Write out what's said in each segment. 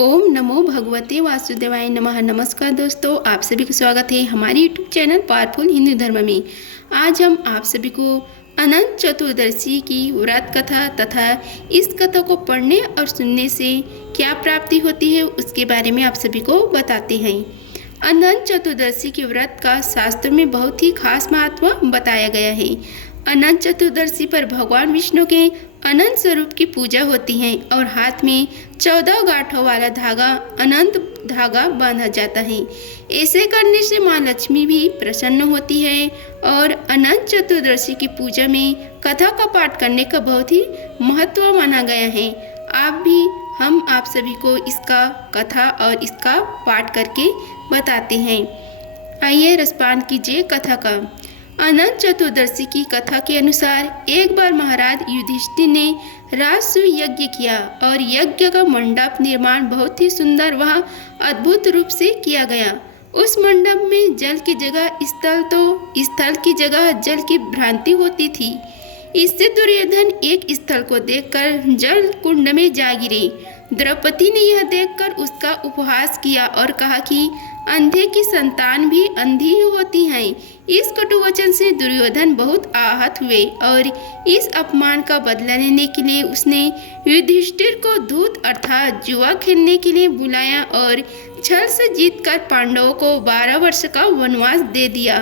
ओम नमो भगवते वासुदेवाय नमः। नमस्कार दोस्तों, आप सभी का स्वागत है हमारे यूट्यूब चैनल पावरफुल हिंदू धर्म में। आज हम आप सभी को अनंत चतुर्दशी की व्रत कथा तथा इस कथा को पढ़ने और सुनने से क्या प्राप्ति होती है उसके बारे में आप सभी को बताते हैं। अनंत चतुर्दशी के व्रत का शास्त्र में बहुत ही खास महत्व बताया गया है। अनंत चतुर्दशी पर भगवान विष्णु के अनंत स्वरूप की पूजा होती है और हाथ में 14 गांठों वाला धागा अनंत धागा बांधा जाता है। ऐसे करने से माँ लक्ष्मी भी प्रसन्न होती है और अनंत चतुर्दशी की पूजा में कथा का पाठ करने का बहुत ही महत्व माना गया है। हम आप सभी को इसका कथा और इसका पाठ करके बताते हैं। आइए रसपान कीजिए कथा का। अनंत चतुर्दशी की कथा के अनुसार एक बार महाराज युधिष्ठिर ने राजसूय यज्ञ किया और यज्ञ का मंडप निर्माण बहुत ही सुंदर व अद्भुत रूप से किया गया। उस मंडप में जल की जगह स्थल तो स्थल की जगह जल की भ्रांति होती थी। इससे दुर्योधन एक स्थल को देखकर जल कुंड में जा गिरे। द्रौपदी ने यह देखकर उसका उपहास किया और कहा कि अंधे की संतान भी अंधी ही होती है। इस कटु वचन से दुर्योधन बहुत आहत हुए और इस अपमान का बदला लेने के लिए उसने युधिष्ठिर को धूत अर्थात जुआ खेलने के लिए बुलाया और छल से जीतकर पांडवों को 12 वर्ष का वनवास दे दिया।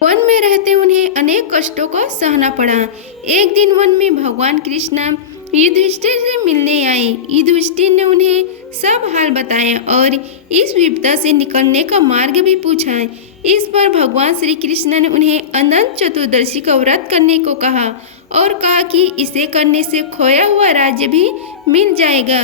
वन में रहते उन्हें अनेक कष्टों को सहना पड़ा। एक दिन वन में भगवान कृष्ण युधिष्ठिर से मिलने आए। युधिष्ठिर ने उन्हें सब हाल बताया और इस विपदा से निकलने का मार्ग भी पूछा। इस पर भगवान श्री कृष्ण ने उन्हें अनंत चतुर्दशी का व्रत करने को कहा और कहा कि इसे करने से खोया हुआ राज्य भी मिल जाएगा।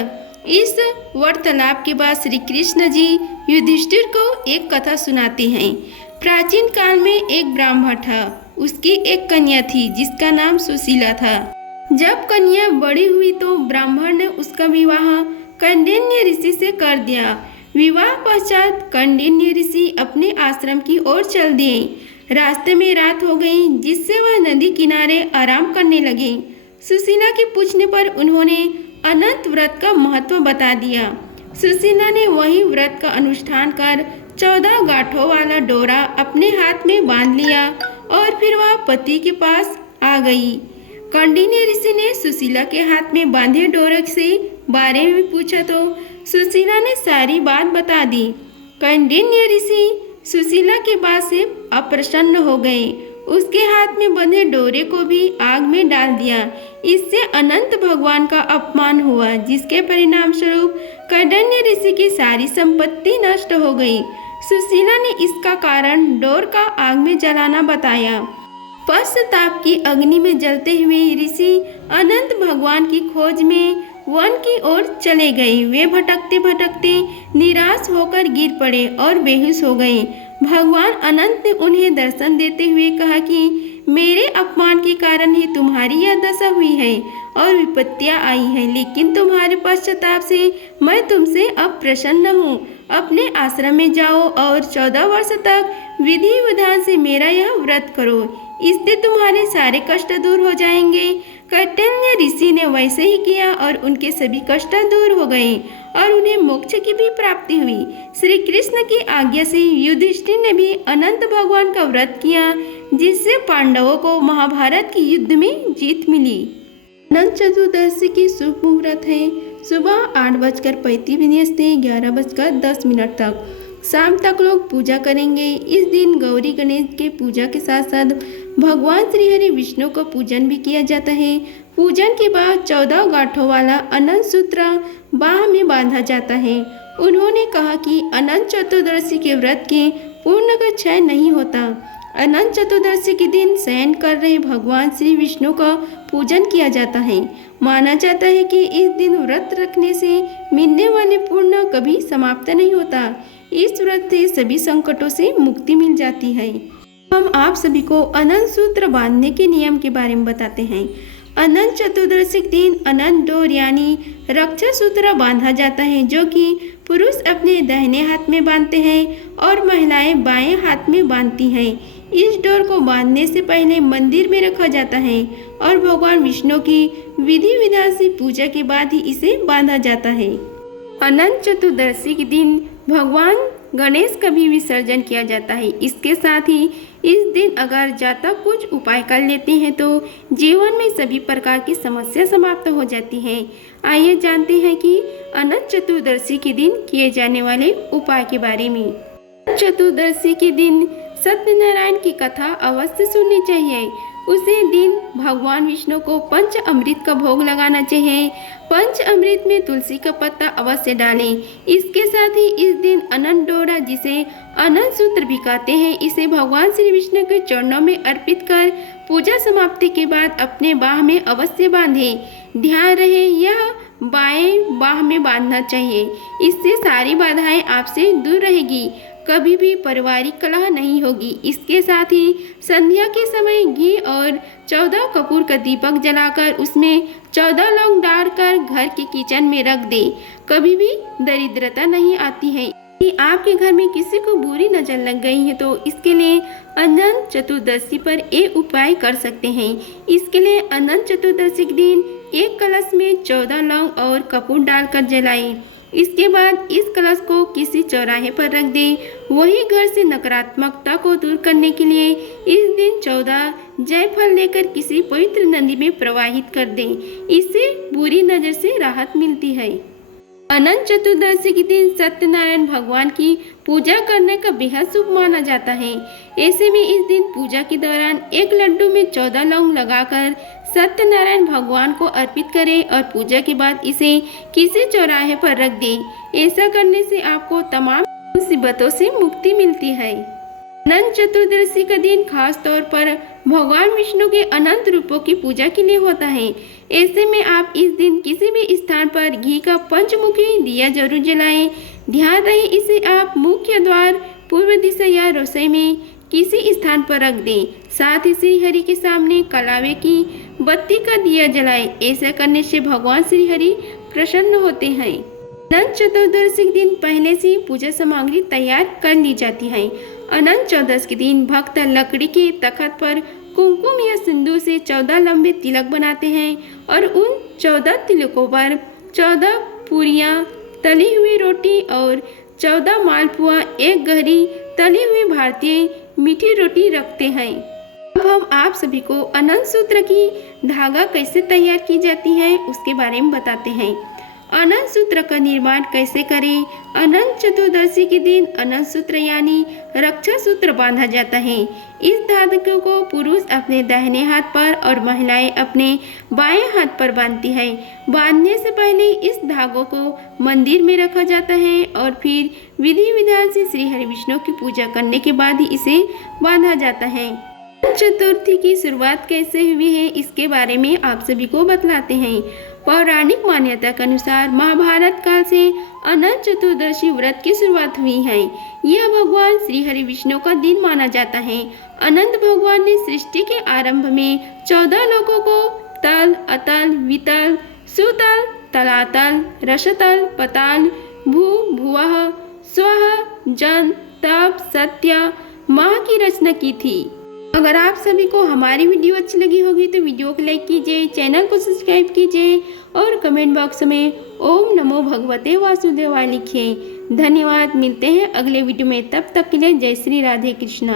इस वार्तालाप के बाद श्री कृष्ण जी युधिष्ठिर को एक कथा सुनाते हैं। प्राचीन काल में एक ब्राह्मण था। उसकी एक कन्या थी जिसका नाम सुशीला था। जब कन्या बड़ी हुई तो ब्राह्मण ने उसका विवाह कौंडिन्य ऋषि से कर दिया। विवाह पश्चात कौंडिन्य ऋषि अपने आश्रम की ओर चल दिए। रास्ते में रात हो गई जिससे वह नदी किनारे आराम करने लगे। सुशीला के पूछने पर उन्होंने अनंत व्रत का महत्व बता दिया। सुशीला ने वही व्रत का अनुष्ठान कर 14 गांठों वाला डोरा अपने हाथ में बांध लिया और फिर वह पति के पास आ गई। कौंडिन्य ऋषि ने सुशीला के हाथ में बांधे डोरे से बारे में पूछा तो सुशीला ने सारी बात बता दी। कौंडिन्य ऋषि सुशीला की बात से अप्रसन्न हो गए। उसके हाथ में बंधे डोरे को भी आग में डाल दिया। इससे अनंत भगवान का अपमान हुआ, जिसके परिणाम स्वरूप कौंडिन्य ऋषि की सारी संपत्ति नष्ट हो गई। सुशीला ने इसका कारण डोर का आग में जलाना बताया। पश्चाताप की अग्नि में जलते हुए ऋषि अनंत भगवान की खोज में वन की ओर चले गए। वे भटकते भटकते निराश होकर गिर पड़े और बेहोश हो गए। भगवान अनंत ने उन्हें दर्शन देते हुए कहा कि मेरे अपमान के कारण ही तुम्हारी यह दशा हुई है और विपत्तियां आई है, लेकिन तुम्हारे पश्चाताप से मैं तुमसे अब प्रसन्न हूँ। अपने आश्रम में जाओ और 14 वर्ष तक विधि विधान से मेरा यह व्रत करो। इससे तुम्हारे सारे कष्ट दूर हो जाएंगे। कौंडिन्य ऋषि ने वैसे ही किया और उनके सभी कष्ट दूर हो गए और उन्हें मोक्ष की भी प्राप्ति हुई। श्री कृष्ण की आज्ञा से युधिष्ठिर ने भी अनंत भगवान का व्रत किया, जिससे पांडवों को महाभारत के युद्ध में जीत मिली। अनंत चतुर्दशी की शुभ मुहूर्त है सुबह 8:35 से 11:10 तक। शाम तक लोग पूजा करेंगे। इस दिन गौरी गणेश के पूजा के साथ साथ भगवान श्री हरि विष्णु का पूजन भी किया जाता है। पूजन के बाद 14 गांठों वाला अनंत सूत्र बाह में बांधा जाता है। उन्होंने कहा कि अनंत चतुर्दशी के व्रत के पूर्ण का क्षय नहीं होता। अनंत चतुर्दशी के दिन शयन कर रहे भगवान श्री विष्णु का पूजन किया जाता है। माना जाता है कि इस दिन व्रत रखने से मिलने वाले पुण्य कभी समाप्त नहीं होता। इस व्रत से सभी संकटों से मुक्ति मिल जाती है। हम आप सभी को अनंत सूत्र बांधने के नियम के बारे में बताते हैं। अनंत चतुर्दशी के दिन अनंत डोर यानी रक्षा सूत्र बांधा जाता है, जो कि पुरुष अपने दाहिने हाथ में बांधते हैं और महिलाएं बाएं हाथ में बांधती हैं। इस डोर को बांधने से पहले मंदिर में रखा जाता है और भगवान विष्णु की विधि विधान से पूजा के बाद ही इसे बांधा जाता है। अनंत चतुर्दशी के दिन भगवान गणेश का भी विसर्जन किया जाता है। इसके साथ ही इस दिन अगर जातक कुछ उपाय कर लेते हैं तो जीवन में सभी प्रकार की समस्या समाप्त हो जाती है। आइए जानते हैं कि अनंत चतुर्दशी के दिन किए जाने वाले उपाय के बारे में। अनंत चतुर्दशी के दिन सत्यनारायण की कथा अवश्य सुननी चाहिए। उसी दिन भगवान विष्णु को पंच अमृत का भोग लगाना चाहिए। पंच अमृत में तुलसी का पत्ता अवश्य डालें। इसके साथ ही इस दिन अनंत डोरा, जिसे अनंत सूत्र भी कहते हैं, इसे भगवान श्री विष्णु के चरणों में अर्पित कर पूजा समाप्ति के बाद अपने बाह में अवश्य बांधें। ध्यान रहे यह बाएं बाह में बांधना चाहिए। इससे सारी बाधाएं आपसे दूर रहेगी, कभी भी पारिवारिक कलह नहीं होगी। इसके साथ ही संध्या के समय घी और 14 कपूर का दीपक जलाकर उसमें 14 लौंग डालकर घर के किचन में रख दे। कभी भी दरिद्रता नहीं आती है। यदि आपके घर में किसी को बुरी नजर लग गई है तो इसके लिए अनंत चतुर्दशी पर एक उपाय कर सकते हैं। इसके लिए अनंत चतुर्दशी के दिन एक कलश में 14 लौंग और कपूर डालकर जलाएं। इसके बाद इस कलश को किसी चौराहे पर रख दें। वही घर से नकारात्मकता को दूर करने के लिए इस दिन 14 जायफल लेकर किसी पवित्र नदी में प्रवाहित कर दें। इससे बुरी नजर से राहत मिलती है। अनंत चतुर्दशी के दिन सत्यनारायण भगवान की पूजा करने का बेहद शुभ माना जाता है। ऐसे में इस दिन पूजा के दौरान एक लड्डू में 14 लौंग लगाकर सत्यनारायण भगवान को अर्पित करें और पूजा के बाद इसे किसी चौराहे पर रख दें। ऐसा करने से आपको तमाम मुसीबतों से मुक्ति मिलती है। अनंत चतुर्दशी का दिन खास तौर पर भगवान विष्णु के अनंत रूपों की पूजा के लिए होता है। ऐसे में आप इस दिन किसी भी स्थान पर घी का पंचमुखी दिया जरूर जलाएं। ध्यान रहे इसे आप मुख्य द्वार, पूर्व दिशा या रसोई में किसी स्थान पर रख दें। साथ ही श्री हरि के सामने कलावे की बत्ती का दिया जलाएं। ऐसा करने से भगवान श्री हरि प्रसन्न होते हैं। अनंत चतुर्दशी के दिन पहले से पूजा सामग्री तैयार कर ली जाती है। अनंत चतुर्दशी के दिन भक्त लकड़ी के तख्त पर कुमकुम या सिंदूर से 14 लंबे तिलक बनाते हैं और उन 14 तिलकों पर 14 पूरियां, तली हुई रोटी और 14 मालपुआ, एक गहरी तली हुई भारतीय मीठी रोटी रखते हैं। अब हम आप सभी को अनंत सूत्र की धागा कैसे तैयार की जाती है उसके बारे में बताते हैं। अनंत सूत्र का निर्माण कैसे करें। अनंत चतुर्दशी के दिन अनंत सूत्र यानी रक्षा सूत्र बांधा जाता है। इस धागे को पुरुष अपने दाहिने हाथ पर और महिलाएं अपने बाएं हाथ पर बांधती है। बांधने से पहले इस धागों को मंदिर में रखा जाता है और फिर विधि विधान से श्री हरि विष्णु की पूजा करने के बाद ही इसे बांधा जाता है। चतुर्थी की शुरुआत कैसे हुई है इसके बारे में आप सभी को बतलाते हैं। पौराणिक मान्यता के अनुसार महाभारत काल से अनंत चतुर्दशी व्रत की शुरुआत हुई है। यह भगवान श्री हरि विष्णु का दिन माना जाता है। अनंत भगवान ने सृष्टि के आरंभ में 14 लोकों को तल, अतल, वितल, सुतल, तलातल, रसतल, पताल, भू, भुवः, स्वः, जन, तप, सत्य, माह की रचना की थी। अगर आप सभी को हमारी वीडियो अच्छी लगी होगी तो वीडियो को लाइक कीजिए, चैनल को सब्सक्राइब कीजिए और कमेंट बॉक्स में ओम नमो भगवते वासुदेवाय लिखिए। धन्यवाद। मिलते हैं अगले वीडियो में, तब तक के लिए जय श्री राधे कृष्णा।